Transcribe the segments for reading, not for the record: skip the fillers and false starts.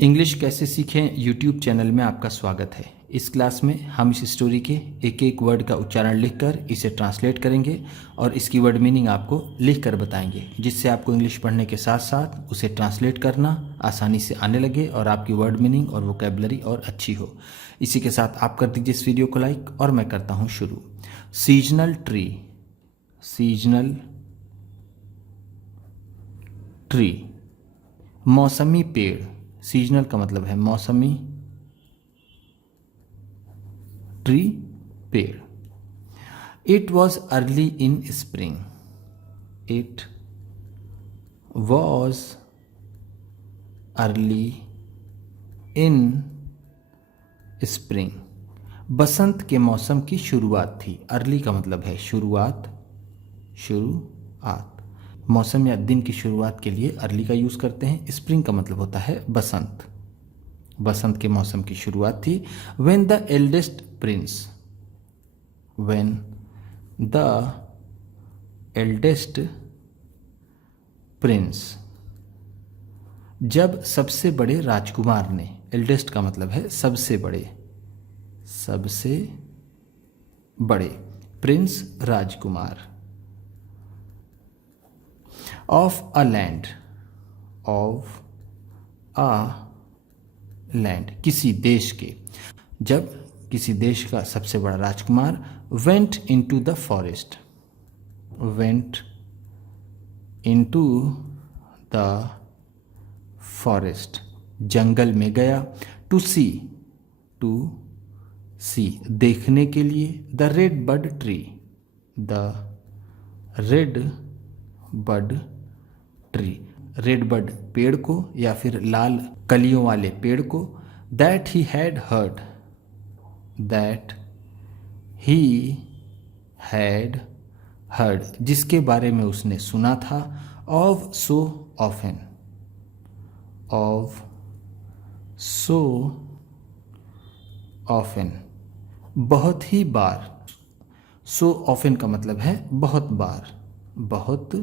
English कैसे सीखें YouTube channel में आपका स्वागत है। इस क्लास में हम इस स्टोरी के एक एक वर्ड का उच्चारण लिखकर इसे ट्रांसलेट करेंगे और इसकी वर्ड मीनिंग आपको लिखकर बताएंगे, जिससे आपको इंग्लिश पढ़ने के साथ साथ उसे ट्रांसलेट करना आसानी से आने लगे और आपकी वर्ड मीनिंग और वोकैबुलरी और अच्छी हो। इसी के साथ आप कर दीजिए इस वीडियो को लाइक और मैं करता हूँ शुरू। सीजनल ट्री, सीजनल ट्री, मौसमी पेड़। सीजनल का मतलब है मौसमी, ट्री पेड़। It was early in spring, it was early in spring. बसंत के मौसम की शुरुआत थी। अर्ली का मतलब है शुरुआत, शुरुआत। मौसम या दिन की शुरुआत के लिए अर्ली का यूज़ करते हैं। स्प्रिंग का मतलब होता है बसंत। बसंत के मौसम की शुरुआत थी। When the eldest Prince, when the eldest Prince, जब सबसे बड़े राजकुमार ने। एल्डेस्ट का मतलब है सबसे बड़े, सबसे बड़े। प्रिंस राजकुमार। Of a land, of a land, किसी देश के। जब किसी देश का सबसे बड़ा राजकुमार went into the forest, went into the forest, जंगल में गया। टू सी, टू सी, देखने के लिए। The red bud tree, the red bud tree, red bud पेड़ को या फिर लाल कलियों वाले पेड़ को। That he had heard, that he had heard, जिसके बारे में उसने सुना था। Of so often, of so often, बहुत ही बार। सो ऑफन का मतलब है बहुत बार, बहुत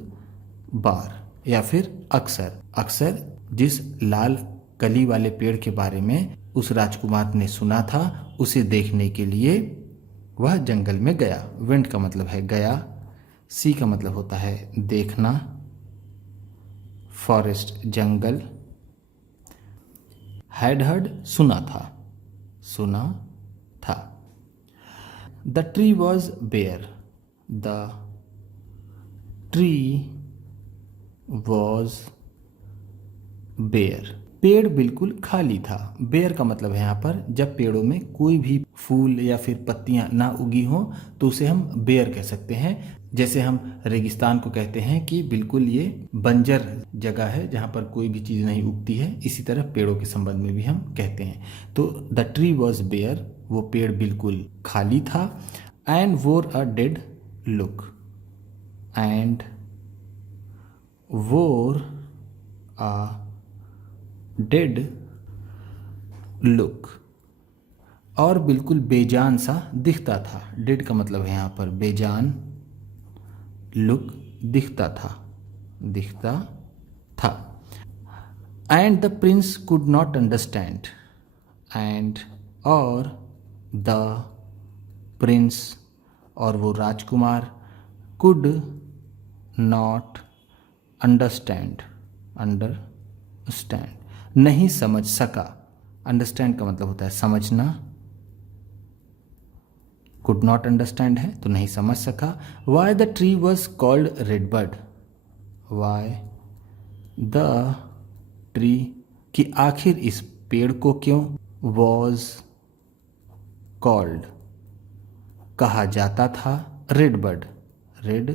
बार या फिर अक्सर। अक्सर जिस लाल कली वाले पेड़ के बारे में उस राजकुमार ने सुना था, उसे देखने के लिए वह जंगल में गया। वेंट का मतलब है गया। सी का मतलब होता है देखना। Forest jungle. हैड हर्ड सुना था, सुना था। The tree was bare, the tree was bare, पेड़ बिल्कुल खाली था। बेयर का मतलब है यहाँ पर जब पेड़ों में कोई भी फूल या फिर पत्तियां ना उगी हों तो उसे हम बेयर कह सकते हैं। जैसे हम रेगिस्तान को कहते हैं कि बिल्कुल ये बंजर जगह है जहाँ पर कोई भी चीज़ नहीं उगती है, इसी तरह पेड़ों के संबंध में भी हम कहते हैं। तो द ट्री वॉज बेयर, वो पेड़ बिल्कुल खाली था। एंड वोर अ डेड लुक, एंड वोर अ डेड लुक, और बिल्कुल बेजान सा दिखता था। डेड का मतलब है यहाँ पर बेजान, लुक दिखता था, दिखता था। And the Prince could not understand, and और द प्रिंस और वो राजकुमार, कुड नॉट अंडरस्टैंड, अंडरस्टैंड नहीं समझ सका। अंडरस्टैंड का मतलब होता है समझना। कुड नॉट अंडरस्टैंड है तो नहीं समझ सका। Why the tree was called red bird, why the tree, कि आखिर इस पेड़ को क्यों। वॉज कॉल्ड, कहा जाता था। रेड बर्ड, रेड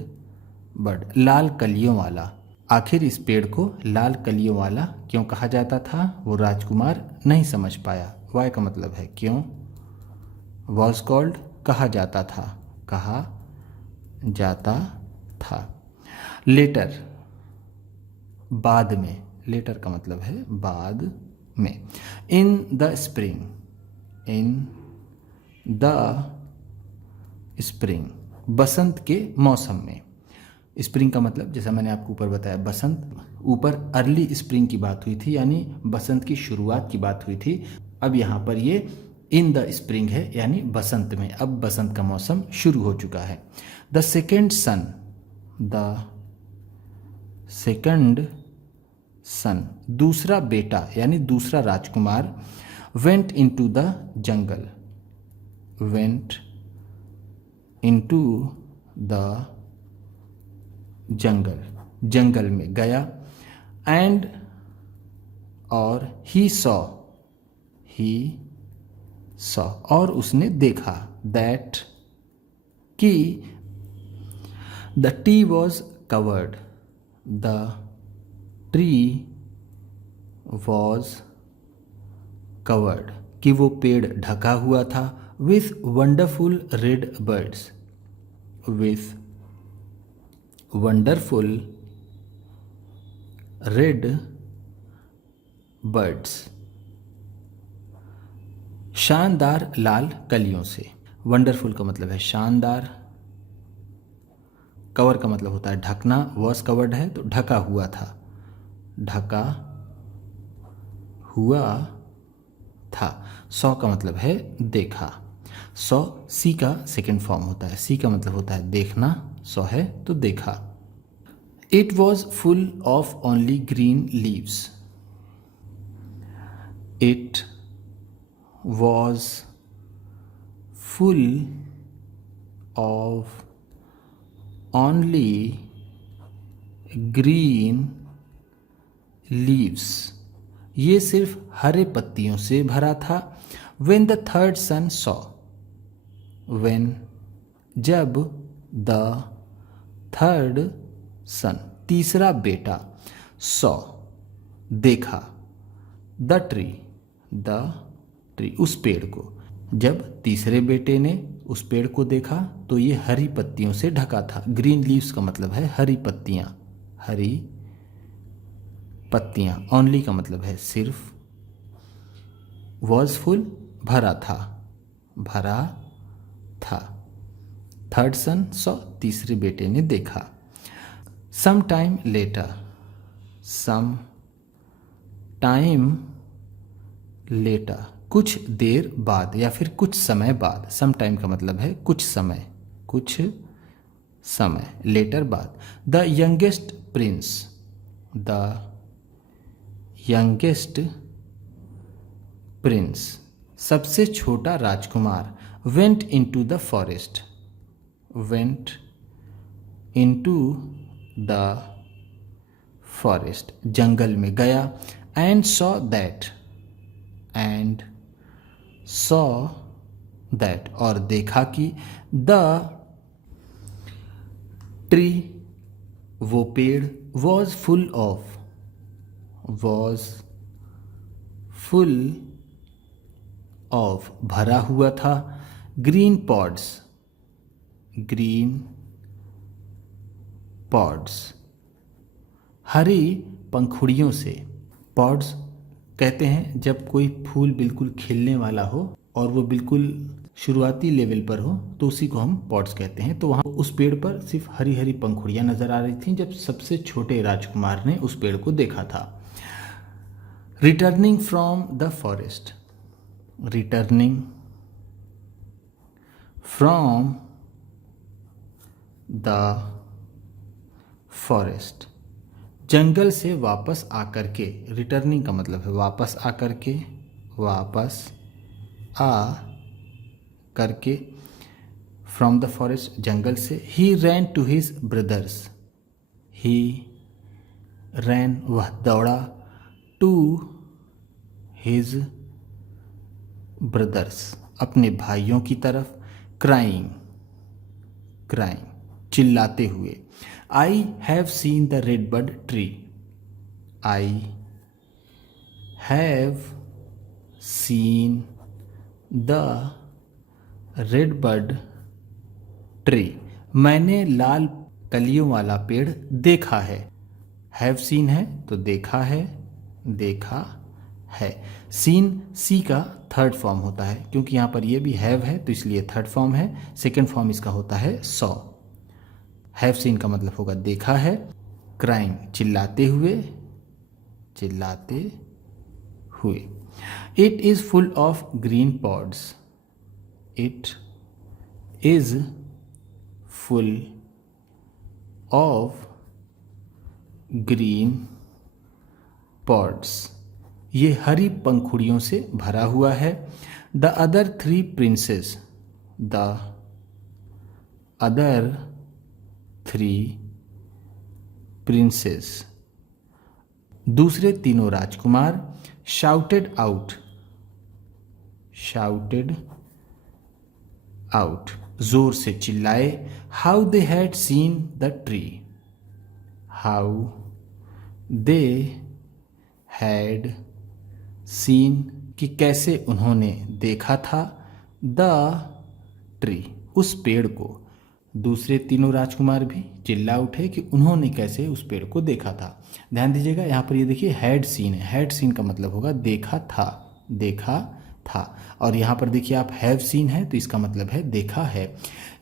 बर्ड, लाल कलियों वाला। आखिर इस पेड़ को लाल कलियों वाला क्यों कहा जाता था, वो राजकुमार नहीं समझ पाया। वाई का मतलब है क्यों। वॉज कॉल्ड कहा जाता था, कहा जाता था। लेटर बाद में, लेटर का मतलब है बाद में। In the spring, in the spring, बसंत के मौसम में। स्प्रिंग का मतलब जैसा मैंने आपको ऊपर बताया बसंत, ऊपर अर्ली स्प्रिंग की बात हुई थी यानी बसंत की शुरुआत की बात हुई थी। अब यहाँ पर ये इन द स्प्रिंग है यानी बसंत में, अब बसंत का मौसम शुरू हो चुका है। द सेकेंड सन दूसरा बेटा यानी दूसरा राजकुमार went into the jungle, went into the jungle में गया, एंड और ही सॉ और उसने देखा, दैट कि the tree was covered, the tree was covered कि वो पेड़ ढका हुआ था, with wonderful red birds, with wonderful red birds, शानदार लाल कलियों से। वंडरफुल का मतलब है शानदार, कवर का मतलब होता है ढकना, वॉज कवर्ड है तो ढका हुआ था, ढका हुआ था। सॉ का मतलब है देखा, सॉ सी का सेकेंड फॉर्म होता है, सी का मतलब होता है देखना, सॉ है तो देखा। It was full of only green leaves, it was full of only green leaves, ये सिर्फ हरे पत्तियों से भरा था। When the third son saw, जब द थर्ड सन तीसरा बेटा saw देखा, द ट्री उस पेड़ को, जब तीसरे बेटे ने उस पेड़ को देखा तो ये हरी पत्तियों से ढका था। ग्रीन लीव्स का मतलब है हरी पत्तियां, ओनली का मतलब है सिर्फ, वॉज फुल भरा था। थर्ड सन सॉ तीसरे बेटे ने देखा। सम टाइम लेटर कुछ देर बाद या फिर कुछ समय बाद, सम टाइम का मतलब है कुछ समय, लेटर बाद। द यंगेस्ट प्रिंस सबसे छोटा राजकुमार, वेंट इनटू द फॉरेस्ट जंगल में गया, एंड सॉ दैट और देखा कि द ट्री वो पेड़, वॉज फुल ऑफ भरा हुआ था, ग्रीन पॉड्स हरी पंखुड़ियों से। पॉड्स कहते हैं जब कोई फूल बिल्कुल खिलने वाला हो और वो बिल्कुल शुरुआती लेवल पर हो तो उसी को हम पॉड्स कहते हैं। तो वहाँ उस पेड़ पर सिर्फ हरी हरी पंखुड़ियाँ नजर आ रही थीं जब सबसे छोटे राजकुमार ने उस पेड़ को देखा था। रिटर्निंग फ्रॉम द फॉरेस्ट, जंगल से वापस आकर के। रिटर्निंग का मतलब है वापस आकर के, फ्रॉम द फॉरेस्ट जंगल से। ही रैन टू हिज ब्रदर्स, वह दौड़ा, टू हिज ब्रदर्स अपने भाइयों की तरफ, क्राइंग चिल्लाते हुए। I have seen the RedBird tree, I have seen the redbud tree. मैंने लाल कलियों वाला पेड़ देखा है. हैव सीन है तो देखा है, देखा है. सीन सी का थर्ड फॉर्म होता है, क्योंकि यहाँ पर ये भी हैव है तो इसलिए थर्ड फॉर्म है. सेकेंड फॉर्म इसका होता है सॉ. हैव सीन का मतलब होगा देखा है. क्राइंग, चिल्लाते हुए, चिल्लाते हुए। It is full of green pods, it is full of green pods, ये हरी पंखुड़ियों से भरा हुआ है। The other three princess, the other three princess, दूसरे तीनों राजकुमार, शाउटेड आउट, शाउटेड आउट, जोर से चिल्लाए, how they had seen the tree, how they had seen, कि कैसे उन्होंने देखा था, द ट्री, उस पेड़ को। दूसरे तीनों राजकुमार भी चिल्ला उठे कि उन्होंने कैसे उस पेड़ को देखा था। ध्यान दीजिएगा यहाँ पर ये देखिए हैड सीन है, हैड सीन का मतलब होगा देखा था, देखा था। और यहाँ पर देखिए आप हैव सीन है तो इसका मतलब है देखा है।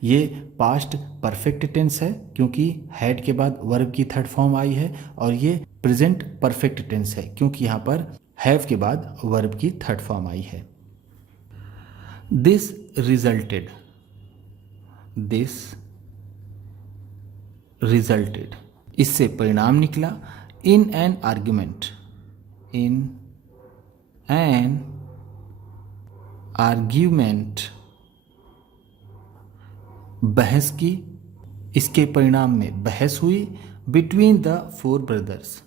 ये पास्ट परफेक्ट टेंस है क्योंकि हैड के बाद वर्ब की थर्ड फॉर्म आई है, और ये प्रेजेंट परफेक्ट टेंस है क्योंकि यहाँ पर हैव के बाद वर्ब की थर्ड फॉर्म आई है। दिस रिजल्टेड, दिस रिजल्टेड, इससे परिणाम निकला, in an argument, in an argument, बहस की, इसके परिणाम में बहस हुई, between the four brothers,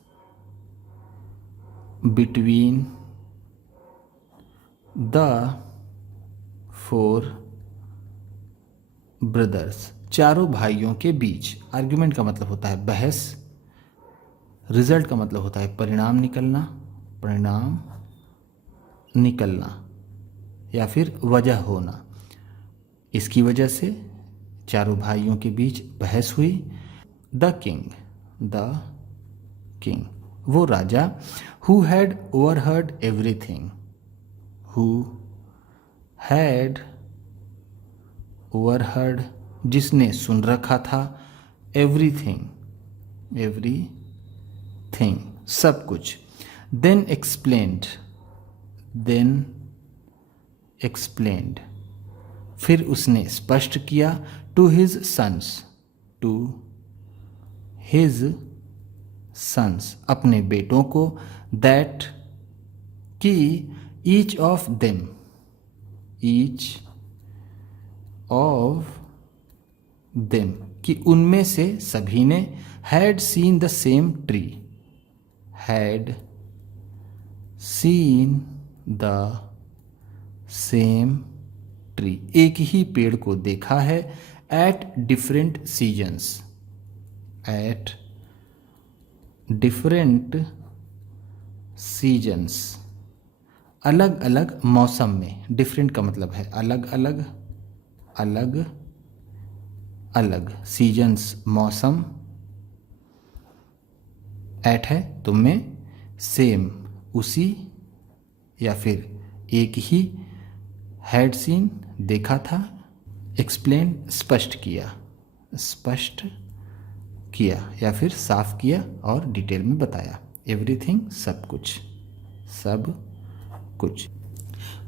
between the four brothers, चारों भाइयों के बीच। आर्ग्यूमेंट का मतलब होता है बहस, रिजल्ट का मतलब होता है परिणाम निकलना, परिणाम निकलना या फिर वजह होना। इसकी वजह से चारों भाइयों के बीच बहस हुई। द किंग, द किंग, वो राजा, who had overheard everything, who had overheard, जिसने सुन रखा था, एवरीथिंग, एवरीथिंग, सब कुछ। देन एक्सप्लेन्ड, देन एक्सप्लेन्ड, फिर उसने स्पष्ट किया, to his sons, to his sons, अपने बेटों को, दैट, कि, each of them, each of them, कि उनमें से सभी ने, had seen the same tree, had seen the same tree, एक ही पेड़ को देखा है, at different seasons, at different seasons, अलग अलग मौसम में। डिफरेंट का मतलब है अलग अलग, अलग अलग, सीजन्स मौसम, एट है तुम में, सेम उसी या फिर एक ही, हैड सीन देखा था, एक्सप्लेन स्पष्ट किया, स्पष्ट किया या फिर साफ किया और डिटेल में बताया। एवरीथिंग, सब कुछ, सब कुछ।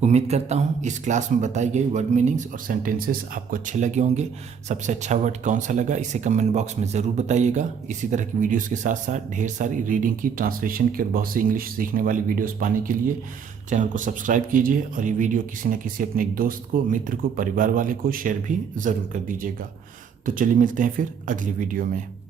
उम्मीद करता हूँ इस क्लास में बताई गई वर्ड मीनिंग्स और सेंटेंसेस आपको अच्छे लगे होंगे। सबसे अच्छा वर्ड कौन सा लगा इसे कमेंट बॉक्स में ज़रूर बताइएगा। इसी तरह की वीडियोस के साथ साथ ढेर सारी रीडिंग की, ट्रांसलेशन की और बहुत सी इंग्लिश सीखने वाली वीडियोस पाने के लिए चैनल को सब्सक्राइब कीजिए और ये वीडियो किसी न किसी अपने एक दोस्त को, मित्र को, परिवार वाले को शेयर भी ज़रूर कर दीजिएगा। तो चलिए मिलते हैं फिर अगली वीडियो में।